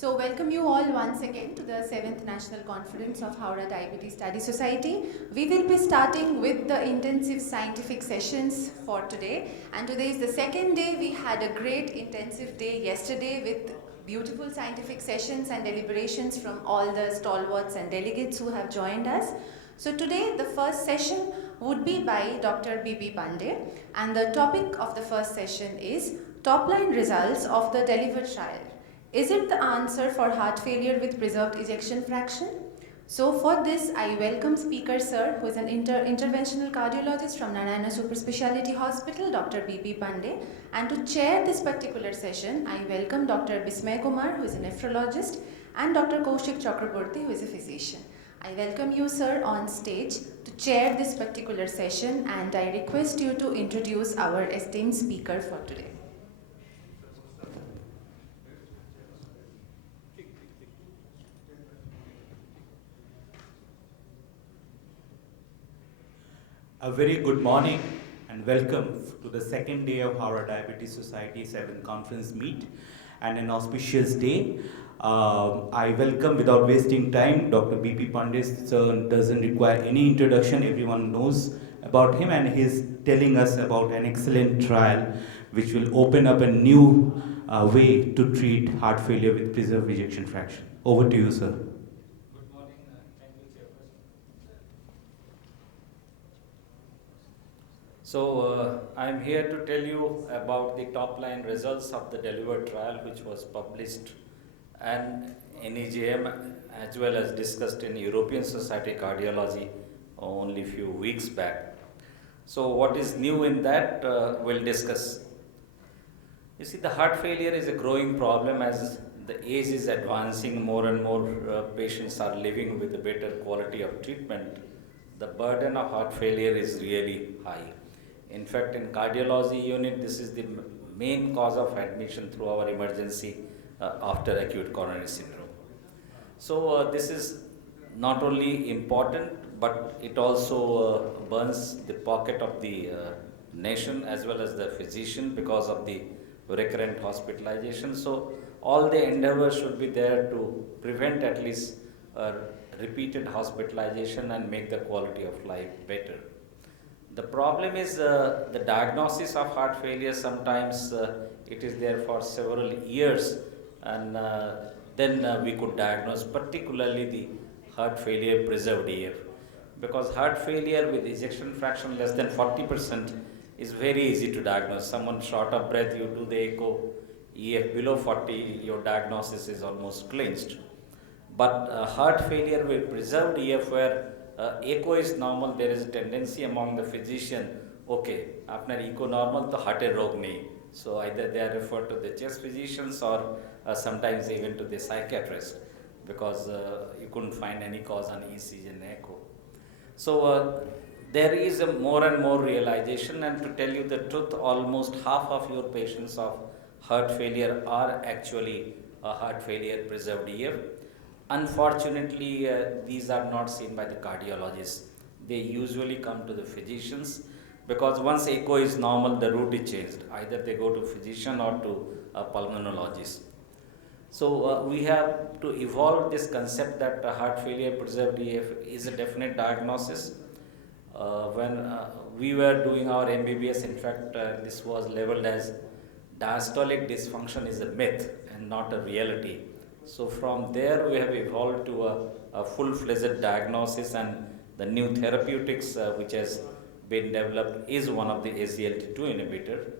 So welcome you all once again to the 7th National Conference of Howrah Diabetes Study Society. We will be starting with the intensive scientific sessions for today. And today is the second day. We had a great intensive day yesterday with beautiful scientific sessions and deliberations from all the stalwarts and delegates who have joined us. So today the first session would be by Dr. B P Pandey, and the topic of the first session is top-line results of the DELIVER trial. Is it the answer for heart failure with preserved ejection fraction? So for this, I welcome speaker sir, who is an interventional cardiologist from Narayana Super Speciality Hospital, Dr. B P Pandey. And to chair this particular session, I welcome Dr. Bismay Kumar, who is a nephrologist, and Dr. Kaushik Chakraborty, who is a physician. I welcome you, sir, on stage to chair this particular session, and I request you to introduce our esteemed speaker for today. A very good morning and welcome to the second day of Howrah Diabetes Society 7th Conference Meet, and an auspicious day. I welcome, without wasting time, Dr. B P Pandey. Sir doesn't require any introduction. Everyone knows about him, and he's telling us about an excellent trial which will open up a new way to treat heart failure with preserved ejection fraction. Over to you, sir. So I'm here to tell you about the top-line results of the DELIVER trial, which was published and in EGM as well as discussed in European Society Cardiology only a few weeks back. So what is new in that, we'll discuss. You see, the heart failure is a growing problem as the age is advancing. More and more patients are living with a better quality of treatment. The burden of heart failure is really high. In fact, in cardiology unit, this is the main cause of admission through our emergency after acute coronary syndrome. So this is not only important, but it also burns the pocket of the nation as well as the physician because of the recurrent hospitalization. So all the endeavor should be there to prevent at least repeated hospitalization and make the quality of life better. The problem is the diagnosis of heart failure. Sometimes it is there for several years, and then we could diagnose particularly the heart failure preserved EF. Because heart failure with ejection fraction less than 40% is very easy to diagnose. Someone short of breath, you do the echo, EF below 40, your diagnosis is almost clinched. But heart failure with preserved EF, where echo is normal, there is a tendency among the physician, okay, after echo normal, to heart rog nahi. So either they are referred to the chest physicians or sometimes even to the psychiatrist, because you couldn't find any cause on ECG and echo. So there is a more and more realization, and to tell you the truth, almost half of your patients of heart failure are actually heart failure preserved EF. Unfortunately, these are not seen by the cardiologists. They usually come to the physicians, because once echo is normal, the route is changed. Either they go to physician or to a pulmonologist. So we have to evolve this concept that heart failure preserved EF is a definite diagnosis. When we were doing our MBBS, in fact, this was labeled as diastolic dysfunction is a myth and not a reality. So from there we have evolved to a full-fledged diagnosis, and the new therapeutics which has been developed is one of the SGLT2 inhibitor.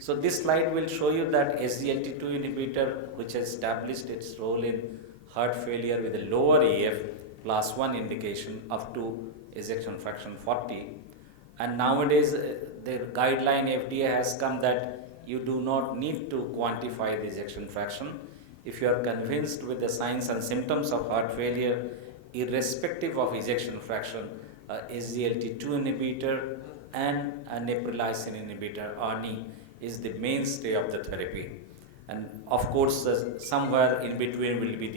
So this slide will show you that SGLT2 inhibitor, which has established its role in heart failure with a lower EF, class 1 indication up to ejection fraction 40. And nowadays the guideline FDA has come that you do not need to quantify the ejection fraction. If you are convinced with the signs and symptoms of heart failure, irrespective of ejection fraction, SGLT2 inhibitor and a neprilysin inhibitor, ARNI, is the mainstay of the therapy. And of course, somewhere in between will be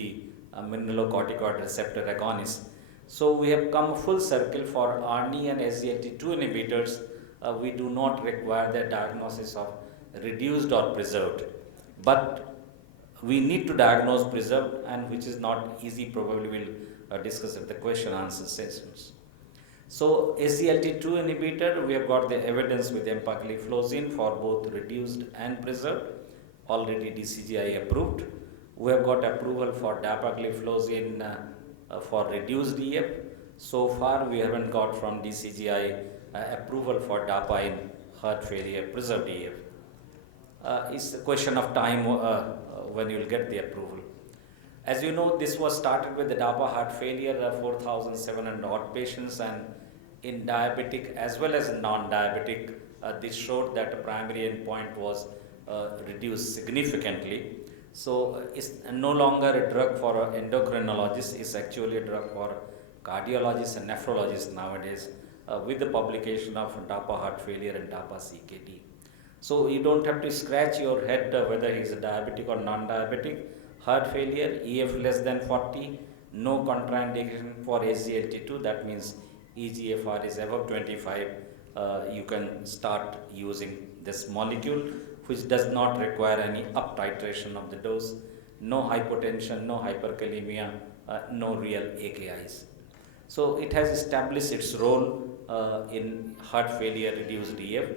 the mineralocorticoid receptor agonist. So we have come full circle for ARNI and SGLT2 inhibitors. We do not require the diagnosis of reduced or preserved. But we need to diagnose preserved and which is not easy. Probably we'll discuss at the question answer sessions. So SGLT2 inhibitor, we have got the evidence with empagliflozin for both reduced and preserved, already DCGI approved. We have got approval for dapagliflozin for reduced EF. So far we haven't got from DCGI approval for DAPA in heart failure preserved EF. It's a question of time when you will get the approval. As you know, this was started with the DAPA heart failure, 4,700 odd patients, and in diabetic as well as non-diabetic, this showed that the primary endpoint was reduced significantly. So it's no longer a drug for endocrinologists, it's actually a drug for cardiologists and nephrologists nowadays, with the publication of DAPA heart failure and DAPA CKD. So you don't have to scratch your head whether he is a diabetic or non-diabetic. Heart failure, EF less than 40, no contraindication for SGLT2, that means EGFR is above 25, you can start using this molecule, which does not require any up titration of the dose, no hypotension, no hyperkalemia, no real AKIs. So it has established its role in heart failure reduced EF,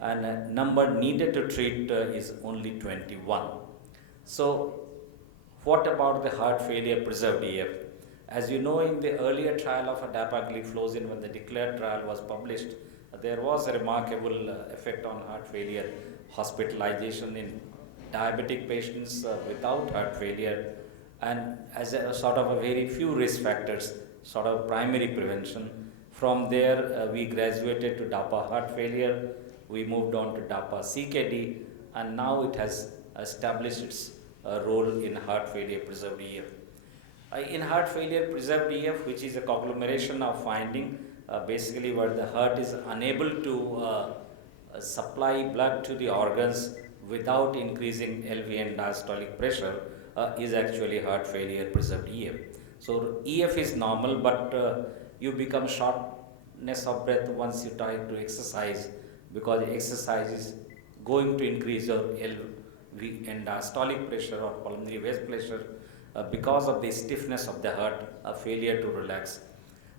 and number needed to treat is only 21. So what about the heart failure preserved EF? As you know, in the earlier trial of dapagliflozin, when the declared trial was published, there was a remarkable effect on heart failure hospitalization in diabetic patients without heart failure, and as a sort of a very few risk factors, sort of primary prevention. From there, we graduated to DAPA heart failure, we moved on to DAPA CKD, and now it has established its role in heart failure preserved EF. In heart failure preserved EF, which is a conglomeration of finding, basically where the heart is unable to supply blood to the organs without increasing LV and diastolic pressure, is actually heart failure preserved EF. So EF is normal, but you become shortness of breath once you try to exercise, because exercise is going to increase your LV and diastolic pressure or pulmonary vase pressure because of the stiffness of the heart, failure to relax.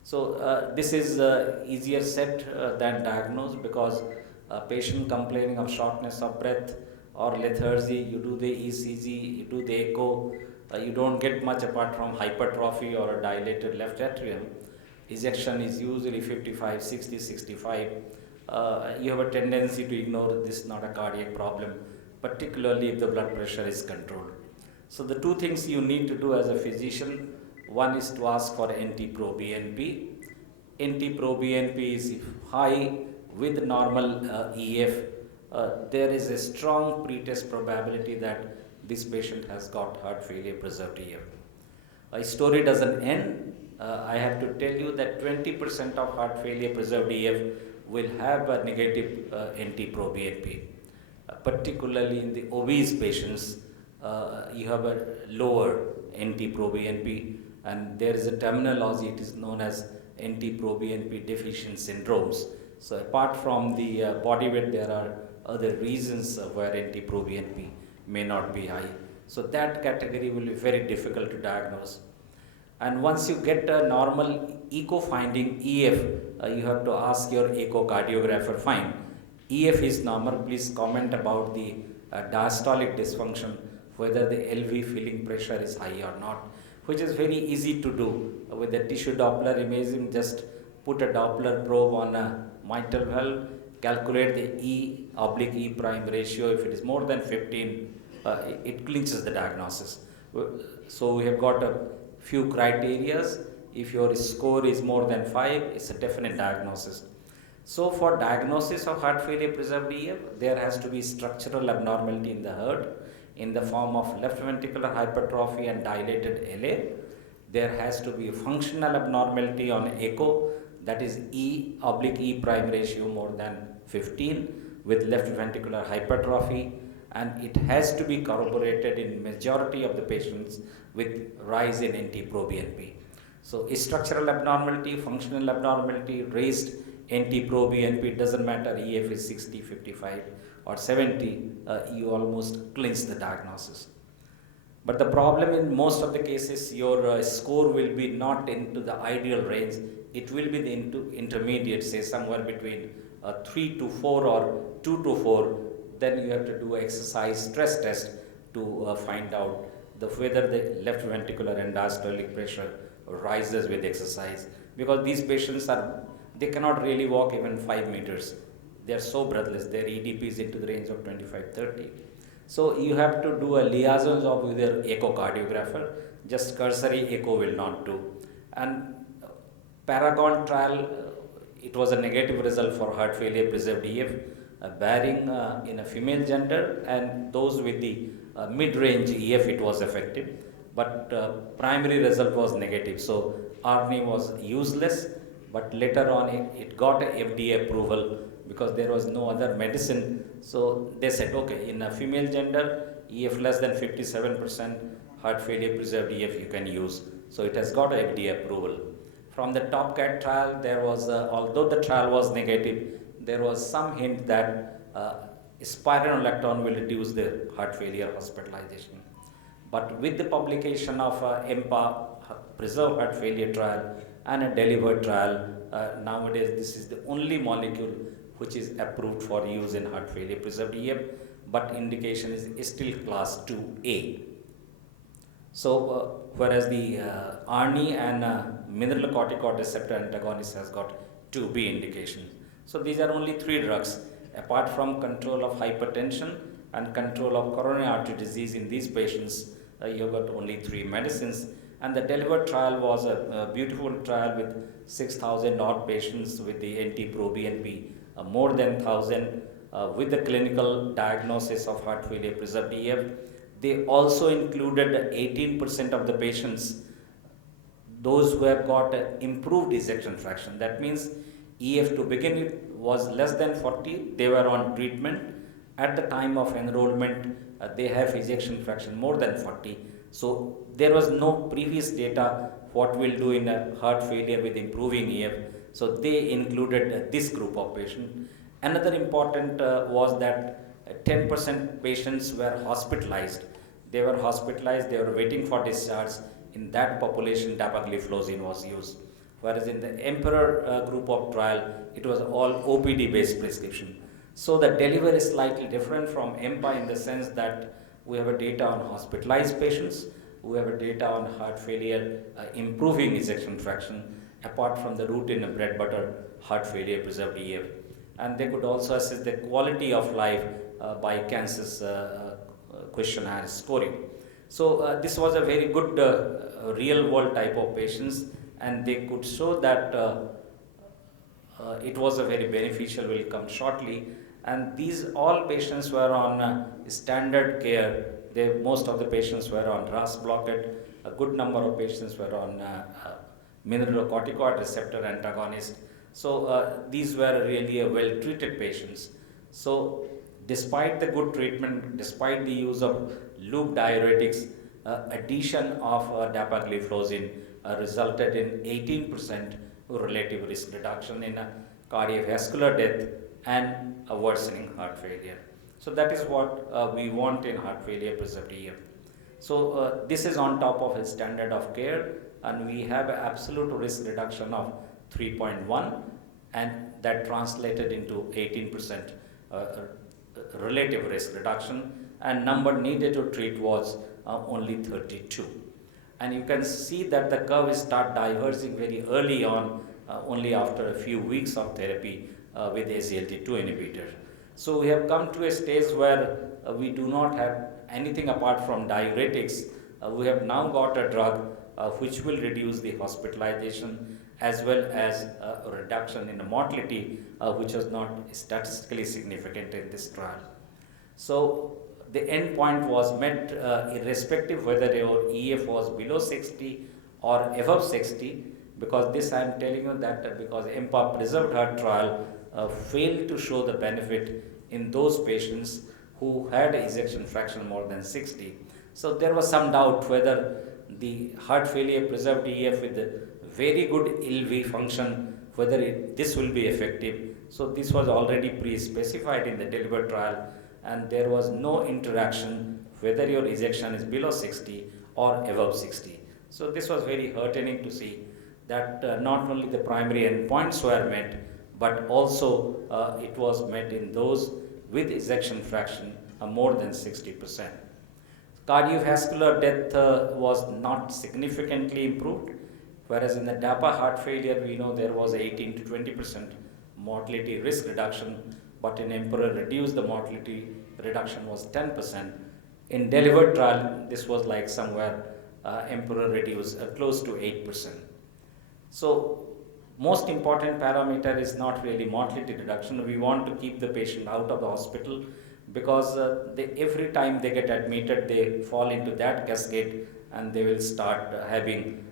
So this is easier said than diagnosed, because a patient complaining of shortness of breath or lethargy, you do the ECG, you do the echo, you don't get much apart from hypertrophy or a dilated left atrium. Ejection is usually 55, 60, 65. You have a tendency to ignore this, not a cardiac problem, particularly if the blood pressure is controlled. So the two things you need to do as a physician, one is to ask for NT-proBNP. NT-proBNP is high with normal EF. There is a strong pretest probability that this patient has got heart failure preserved EF. A story doesn't end. I have to tell you that 20% of heart failure preserved EF will have a negative NT-proBNP. Particularly in the obese patients, you have a lower NT-proBNP, and there is a terminology, it is known as NT-proBNP deficient syndromes. So apart from the body weight, there are other reasons where NT-proBNP may not be high. So that category will be very difficult to diagnose. And once you get a normal echo finding EF, you have to ask your echocardiographer, fine, EF is normal, please comment about the diastolic dysfunction, whether the LV filling pressure is high or not, which is very easy to do. With the tissue Doppler imaging, just put a Doppler probe on a mitral valve, calculate the E/E prime ratio. If it is more than 15, it clinches the diagnosis. So we have got a few criterias. If your score is more than 5, it's a definite diagnosis. So for diagnosis of heart failure preserved EF, there has to be structural abnormality in the heart in the form of left ventricular hypertrophy and dilated LA. There has to be a functional abnormality on echo, that is E/E prime ratio more than 15 with left ventricular hypertrophy, and it has to be corroborated in majority of the patients with rise in NT-proBNP. So structural abnormality, functional abnormality, raised NT-proBNP, doesn't matter EF is 60, 55 or 70, you almost clinch the diagnosis. But the problem in most of the cases, your score will be not into the ideal range. It will be the intermediate, say somewhere between 3 to 4 or 2 to 4. Then you have to do exercise stress test to find out whether the left ventricular and diastolic pressure rises with exercise. Because these patients they cannot really walk even 5 meters. They are so breathless. Their EDP is into the range of 25-30. So you have to do a liaison job with your echocardiographer. Just cursory echo will not do. And Paragon trial, it was a negative result for heart failure preserved EF, bearing in a female gender, and those with the mid-range EF, it was effective. But primary result was negative. So ARNI was useless, but later on it got a FDA approval because there was no other medicine. So they said, okay, in a female gender, EF less than 57%, heart failure preserved EF you can use. So it has got a FDA approval. From the TopCat trial, there was, although the trial was negative, there was some hint that spironolactone will reduce the heart failure hospitalization. But with the publication of EMPA preserved heart failure trial and a delivered trial, nowadays this is the only molecule which is approved for use in heart failure preserved EF, but indication is still class 2A. So whereas the ARNI and mineralocorticoid receptor antagonist has got 2B indication. So these are only 3 drugs. Apart from control of hypertension and control of coronary artery disease in these patients, you have got only 3 medicines. And the delivered trial was a beautiful trial with 6,000 odd patients with the NT-proBNP, more than 1,000 with the clinical diagnosis of heart failure preserved EF. They also included 18% of the patients, those who have got improved ejection fraction. That means EF to begin with was less than 40, they were on treatment. At the time of enrollment, they have ejection fraction more than 40. So there was no previous data what will do in a heart failure with improving EF. So they included this group of patients. Another important was that 10% patients were hospitalized. They were hospitalized, they were waiting for discharge. In that population, dapagliflozin was used. Whereas in the Emperor group of trial, it was all OPD based prescription. So the delivery is slightly different from EMPA in the sense that we have a data on hospitalized patients, we have a data on heart failure improving ejection fraction, apart from the routine and bread butter heart failure preserved EF. And they could also assess the quality of life by Kansas questionnaire scoring. So this was a very good real world type of patients, and they could show that it was a very beneficial, will come shortly. And these all patients were on standard care. Most of the patients were on RAS blockade. A good number of patients were on mineralocorticoid receptor antagonist. So these were really a well-treated patients. So despite the good treatment, despite the use of loop diuretics, addition of dapagliflozin resulted in 18% relative risk reduction in cardiovascular death and a worsening heart failure. So that is what we want in heart failure preserved EF. So this is on top of a standard of care, and we have an absolute risk reduction of 3.1, and that translated into 18% relative risk reduction, and number needed to treat was only 32. And you can see that the curve start diverging very early on, only after a few weeks of therapy with SGLT2 inhibitor. So we have come to a stage where we do not have anything apart from diuretics. We have now got a drug which will reduce the hospitalization as well as a reduction in the mortality, which was not statistically significant in this trial. So the end point was met irrespective whether your EF was below 60 or above 60, because this I am telling you that because EMPA preserved heart trial failed to show the benefit in those patients who had ejection fraction more than 60. So there was some doubt whether the heart failure preserved EF with the very good LV function, whether this will be effective. So this was already pre-specified in the delivered trial, and there was no interaction whether your ejection is below 60 or above 60. So this was very heartening to see that not only the primary endpoints were met, but also it was met in those with ejection fraction more than 60%. Cardiovascular death was not significantly improved, whereas in the DAPA heart failure, we know there was 18 to 20% mortality risk reduction, but in Emperor reduced, the mortality reduction was 10%. In delivered trial, this was like somewhere Emperor reduced close to 8%. So most important parameter is not really mortality reduction. We want to keep the patient out of the hospital because every time they get admitted, they fall into that cascade and they will start having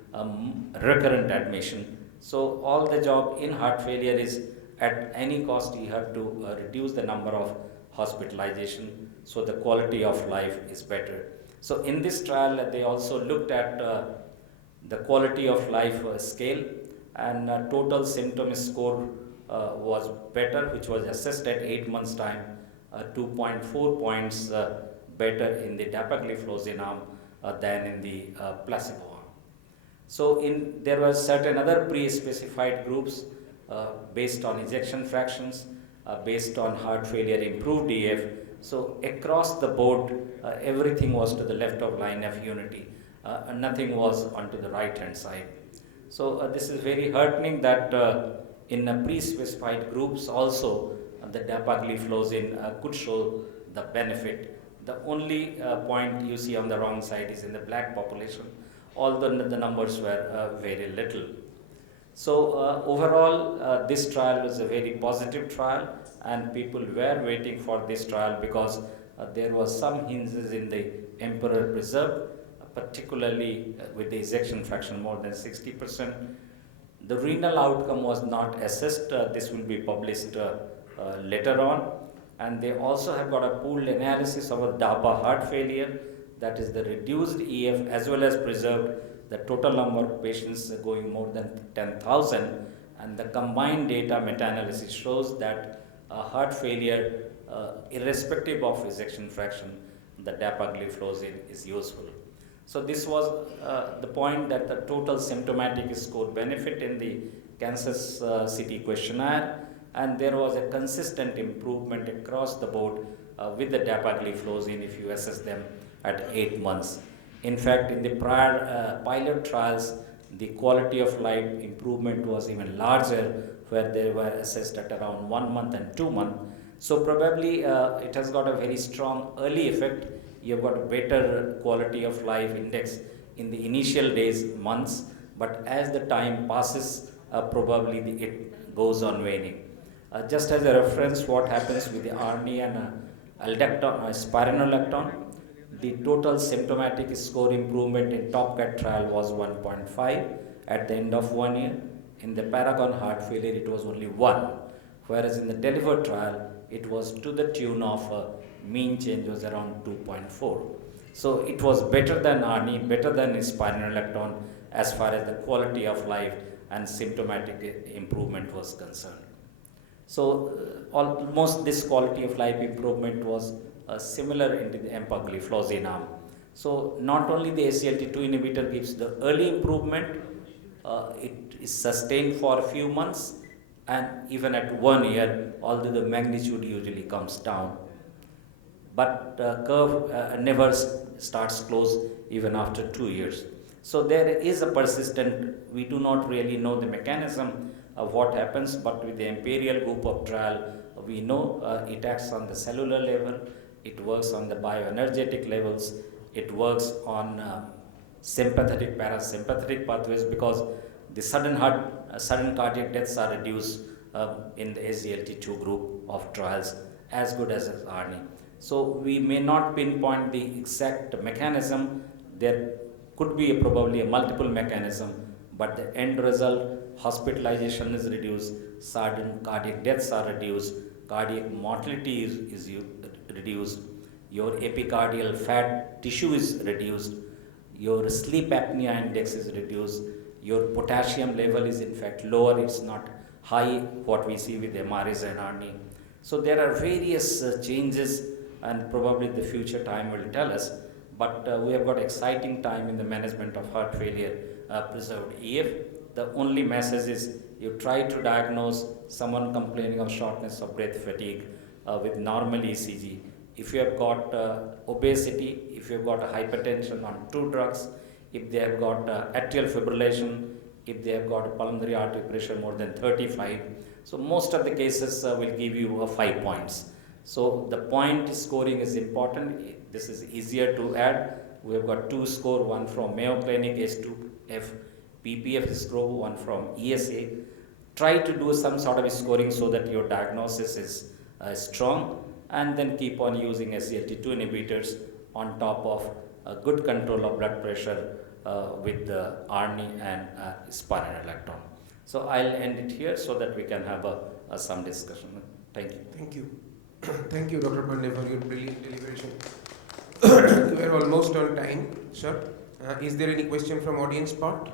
recurrent admission. So all the job in heart failure is at any cost you have to reduce the number of hospitalization so the quality of life is better. So in this trial, they also looked at the quality of life scale, and total symptom score was better, which was assessed at 8 months time, 2.4 points better in the dapagliflozin arm than in the placebo arm. So there were certain other pre-specified groups based on ejection fractions, based on heart failure improved EF. So across the board, everything was to the left of line of unity. Nothing was onto the right hand side. So this is very heartening that in pre-specified groups also the dapagliflozin could show the benefit. The only point you see on the wrong side is in the black population, although the numbers were very little. So overall, this trial was a very positive trial, and people were waiting for this trial because there was some hinges in the Emperor Preserve, particularly with the ejection fraction more than 60%. The renal outcome was not assessed. This will be published later on. And they also have got a pooled analysis of a DAPA heart failure, that is the reduced EF as well as preserved, the total number of patients going more than 10,000. And the combined data meta-analysis shows that heart failure, irrespective of ejection fraction, the dapagliflozin is useful. So this was the point that the total symptomatic score benefit in the Kansas City questionnaire, and there was a consistent improvement across the board with the dapagliflozin if you assess them at 8 months. In fact, in the prior pilot trials, the quality of life improvement was even larger, where they were assessed at around 1 month and 2 months. So probably it has got a very strong early effect. You've got a better quality of life index in the initial days, months, but as the time passes, probably it goes on waning. Just as a reference, what happens with the ARNI and aldactone, spironolactone, the total symptomatic score improvement in TopCat trial was 1.5 at the end of 1 year. In the Paragon heart failure, it was only 1, whereas in the Deliver trial, it was to the tune of mean change was around 2.4. So it was better than ARNI, better than spironolactone as far as the quality of life and symptomatic improvement was concerned. So almost this quality of life improvement was similar in the empagliflozin arm. So not only the SGLT2 inhibitor gives the early improvement, it is sustained for a few months, and even at 1 year, although the magnitude usually comes down. But curve never starts close even after 2 years. So there is a persistent, we do not really know the mechanism of what happens, but with the imperial group of trial, we know it acts on the cellular level, it works on the bioenergetic levels, it works on sympathetic, parasympathetic pathways, because the sudden cardiac deaths are reduced in the SGLT2 group of trials as good as ARNI. So we may not pinpoint the exact mechanism. There could be probably a multiple mechanism, but the end result, hospitalization is reduced, sudden cardiac deaths are reduced, cardiac mortality is reduced, your epicardial fat tissue is reduced, your sleep apnea index is reduced, your potassium level is in fact lower, it's not high, what we see with MRIs and ARNI. So there are various changes, and probably the future time will tell us but we have got exciting time in the management of heart failure preserved EF. The only message is you try to diagnose someone complaining of shortness of breath, fatigue with normal ECG. If you have got obesity, if you have got hypertension on 2 drugs, if they have got atrial fibrillation, if they have got pulmonary artery pressure more than 35. So most of the cases will give you 5 points. So the point scoring is important. This is easier to add. We have got 2 score, one from Mayo Clinic S2F PPF score, one from ESA. Try to do some sort of scoring so that your diagnosis is strong, and then keep on using SGLT2 inhibitors on top of good control of blood pressure with the ARNI and spironolactone. So I'll end it here so that we can have some discussion. Thank you. Thank you. Thank you, Dr. Pandey, for your brilliant deliberation. We are almost on time, sir. Is there any question from audience part?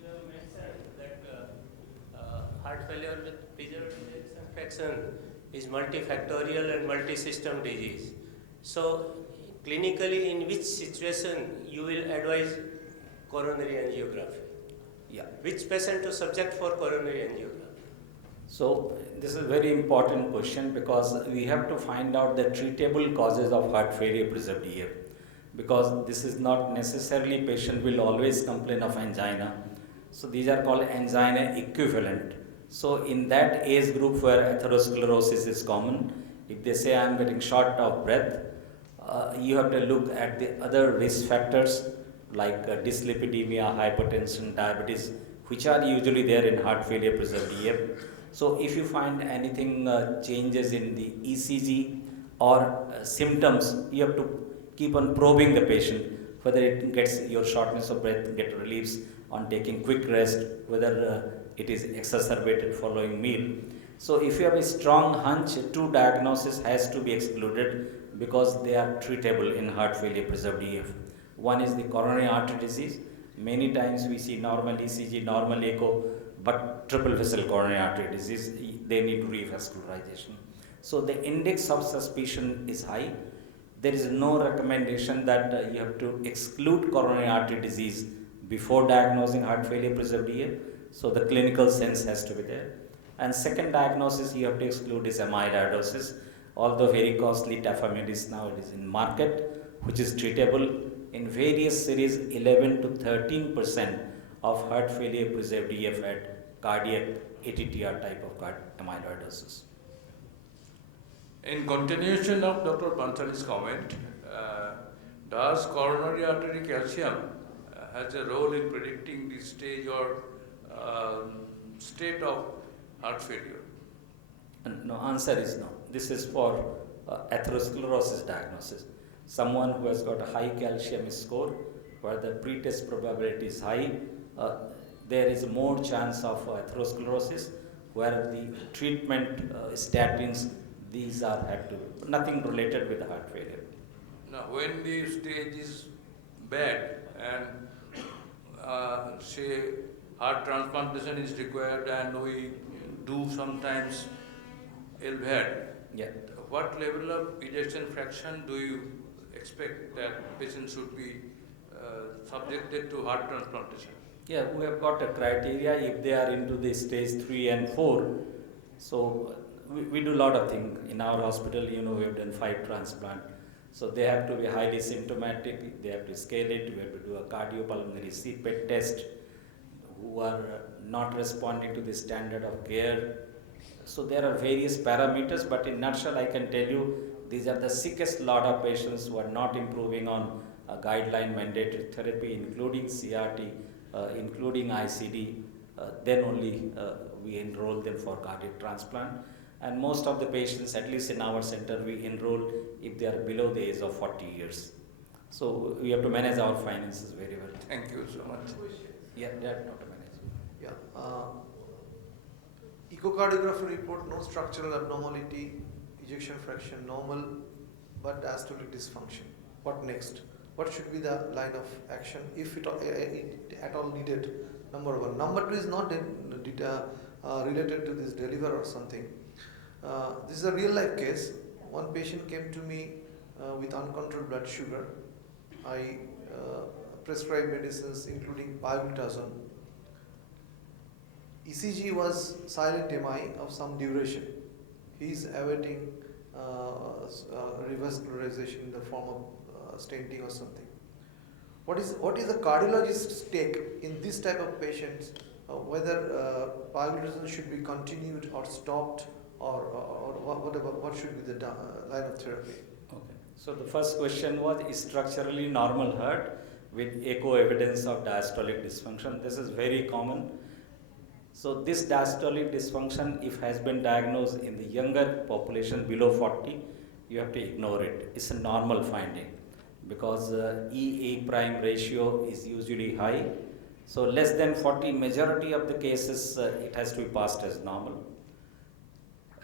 You have mentioned that heart failure with preserved ejection fraction is multifactorial and multi-system disease. So, clinically, in which situation you will advise coronary angiography? Yeah. Which patient to subject for coronary angiography? So this is a very important question, because we have to find out the treatable causes of heart failure preserved EF. Because this is not necessarily patient will always complain of angina. So these are called angina equivalent. So in that age group where atherosclerosis is common, if they say I am getting short of breath, you have to look at the other risk factors like dyslipidemia, hypertension, diabetes, which are usually there in heart failure preserved EF. So if you find anything changes in the ECG or symptoms, you have to keep on probing the patient, whether it gets your shortness of breath, get relieves on taking quick rest, whether it is exacerbated following meal. So if you have a strong hunch, 2 diagnoses has to be excluded because they are treatable in heart failure preserved EF. One is the coronary artery disease. Many times we see normal ECG, normal echo, but triple vessel coronary artery disease, they need revascularization. So the index of suspicion is high. There is no recommendation that you have to exclude coronary artery disease before diagnosing heart failure preserved EF. So the clinical sense has to be there. And second diagnosis you have to exclude is amyloidosis. Although very costly, tafamidis now it is in market, which is treatable in various series. 11 to 13% of heart failure preserved EF had cardiac ATTR type of amyloidosis. In continuation of Dr. Bansali's comment, does coronary artery calcium has a role in predicting the stage or state of heart failure? No, answer is no. This is for atherosclerosis diagnosis. Someone who has got a high calcium score, where the pretest probability is high, there is more chance of atherosclerosis, where the treatment statins, these are had to be nothing related with the heart failure. Now, when the stage is bad and say heart transplantation is required and we do sometimes LVAD, Yeah. what level of ejection fraction do you expect that patient should be subjected to heart transplantation? Yeah, we have got a criteria if they are into the stage 3 and 4. So we do a lot of things in our hospital. We have done 5 transplant. So they have to be highly symptomatic. They have to scale it. We have to do a cardiopulmonary CPET test, who are not responding to the standard of care. So there are various parameters, but in nutshell, I can tell you these are the sickest lot of patients who are not improving on guideline mandated therapy, including CRT, including ICD. Then only we enroll them for cardiac transplant. And most of the patients, at least in our center, we enroll if they are below the age of 40 years. So we have to manage our finances very well. Thank you so much. Yeah, that's not to manage. Yeah. Echocardiography report, no structural abnormality, ejection fraction normal, but diastolic dysfunction. What next? What should be the line of action if it at all needed? Number 1. Number 2 is not related to this deliver or something. This is a real life case. One patient came to me with uncontrolled blood sugar. I prescribed medicines including pioglitazone. ECG was silent MI of some duration. He is awaiting revascularization in the form of stenting or something. What is the cardiologist's take in this type of patients, whether pioglitazone should be continued or stopped, or what should be the line of therapy? Okay. So the first question was structurally normal heart with echo evidence of diastolic dysfunction. This is very common. So this diastolic dysfunction, if has been diagnosed in the younger population below 40, you have to ignore it. It's a normal finding because EA prime ratio is usually high. So less than 40, majority of the cases, it has to be passed as normal.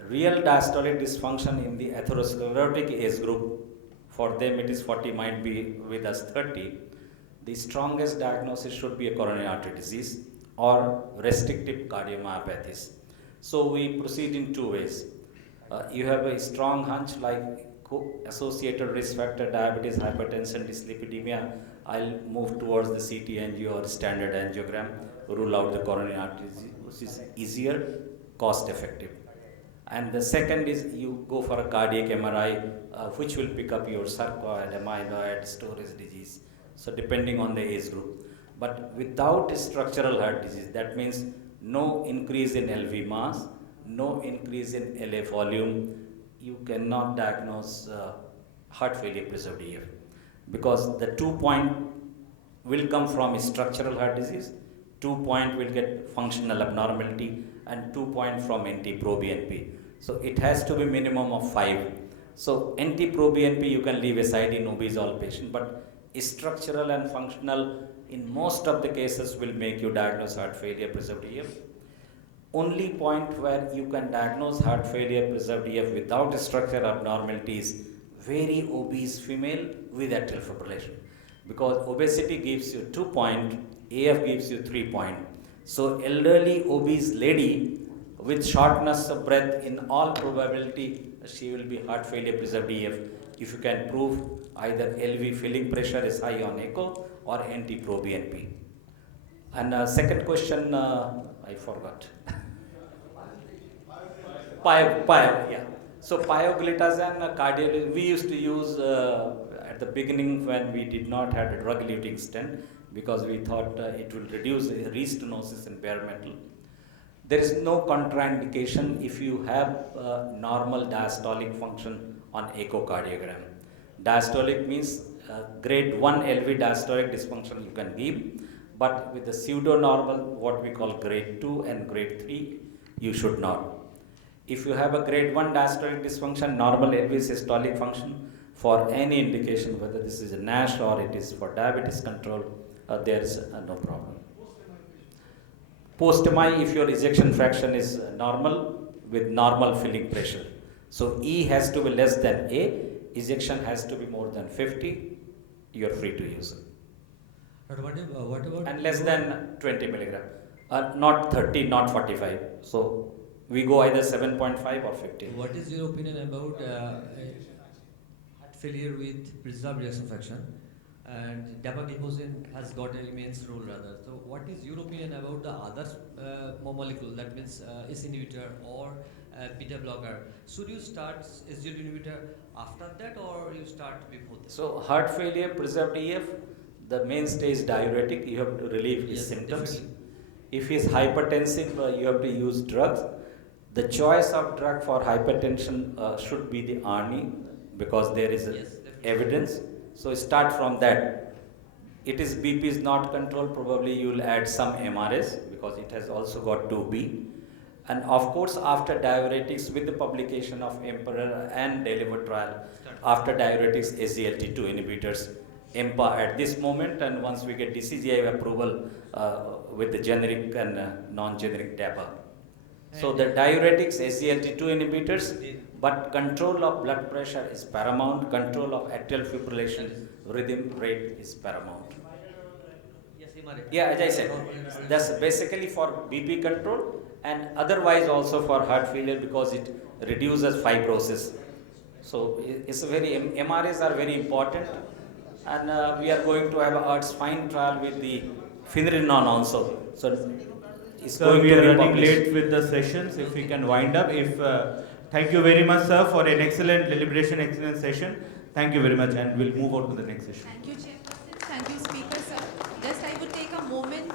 Real diastolic dysfunction in the atherosclerotic age group, for them it is 40, might be with us 30. The strongest diagnosis should be a coronary artery disease or restrictive cardiomyopathies. So we proceed in two ways. You have a strong hunch like associated risk factor, diabetes, hypertension, dyslipidemia. I'll move towards the CT angio or standard angiogram, rule out the coronary artery disease, which is easier, cost effective. And the second is you go for a cardiac MRI, which will pick up your sarcoid, amyloid, storage disease. So depending on the age group. But without structural heart disease, that means no increase in LV mass, no increase in LA volume, you cannot diagnose heart failure preserved EF. Because the 2 point will come from structural heart disease, 2 point will get functional abnormality, and 2 point from NT-proBNP. So it has to be minimum of 5. So NT-proBNP you can leave aside in obese all patient, but structural and functional in most of the cases will make you diagnose heart failure preserved EF. Only point where you can diagnose heart failure preserved EF without structural abnormalities, very obese female with atrial fibrillation. Because obesity gives you 2 point, AF gives you 3 point. So elderly obese lady with shortness of breath, in all probability she will be heart failure preserved EF if you can prove either LV filling pressure is high on echo or NT-proBNP. And second question, I forgot. Yeah. So pioglitazone cardiology, we used to use at the beginning when we did not have a drug-eluting stent because we thought it will reduce restenosis in bare metal. There is no contraindication if you have normal diastolic function on echocardiogram. Diastolic means grade 1 LV diastolic dysfunction you can give, but with the pseudo-normal, what we call grade 2 and grade 3, you should not. If you have a grade 1 diastolic dysfunction, normal LV systolic function, for any indication, whether this is a NASH or it is for diabetes control, there is no problem. Post-MI, if your ejection fraction is normal with normal filling pressure. So E has to be less than A, ejection has to be more than 50, you are free to use it. But what about and less than 20 milligram, not 30, not 45. So we go either 7.5 or 15. What is your opinion about heart failure with preserved ejection fraction? And dapagliflozin has got an immense role rather. So what is your opinion about the other molecule, that means ACE inhibitor or beta blocker? Should you start SGLT inhibitor after that or you start before that? So heart failure preserved EF, the mainstay is diuretic, you have to relieve his symptoms. Definitely. If he is hypertensive, you have to use drugs. The choice of drug for hypertension should be the ARNI because there is evidence. So start from that. It is BP is not controlled, probably you will add some MRS because it has also got 2B. And of course after diuretics, with the publication of Emperor and Deliver trial, after diuretics SGLT2 inhibitors, EMPA at this moment, and once we get DCGI approval with the generic and non-generic DAPA. So the diuretics, SGLT2 inhibitors, but control of blood pressure is paramount, control of atrial fibrillation rhythm rate is paramount. Yeah, as I said, that's basically for BP control and otherwise also for heart failure because it reduces fibrosis. So it's a very, MRAs are very important, and we are going to have a spine trial with the Finrinon also. So it's Sir, going we to are be running published. late with the sessions. If we can wind up. Thank you very much, sir, for an excellent deliberation, excellent session. Thank you very much, and we'll move on to the next session. Thank you, Chairperson. Thank you, Speaker, sir. Just I would take a moment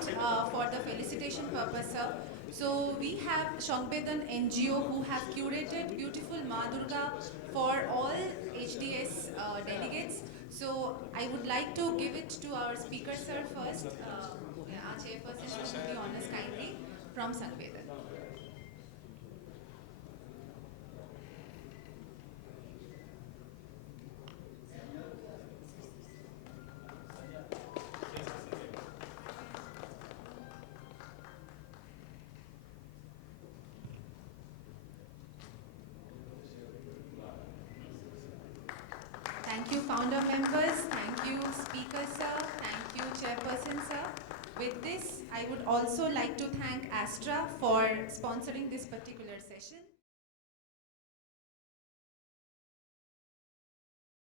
for the felicitation purpose, sir. So we have Shongbedan NGO who have curated beautiful Ma Durga for all HDS delegates. So I would like to give it to our Speaker, sir, first. Our Chairperson should be honest kindly from Shongbedan. Thank you, founder members. Thank you, Speaker, sir. Thank you, Chairperson, sir. With this, I would also like to thank Astra for sponsoring this particular session.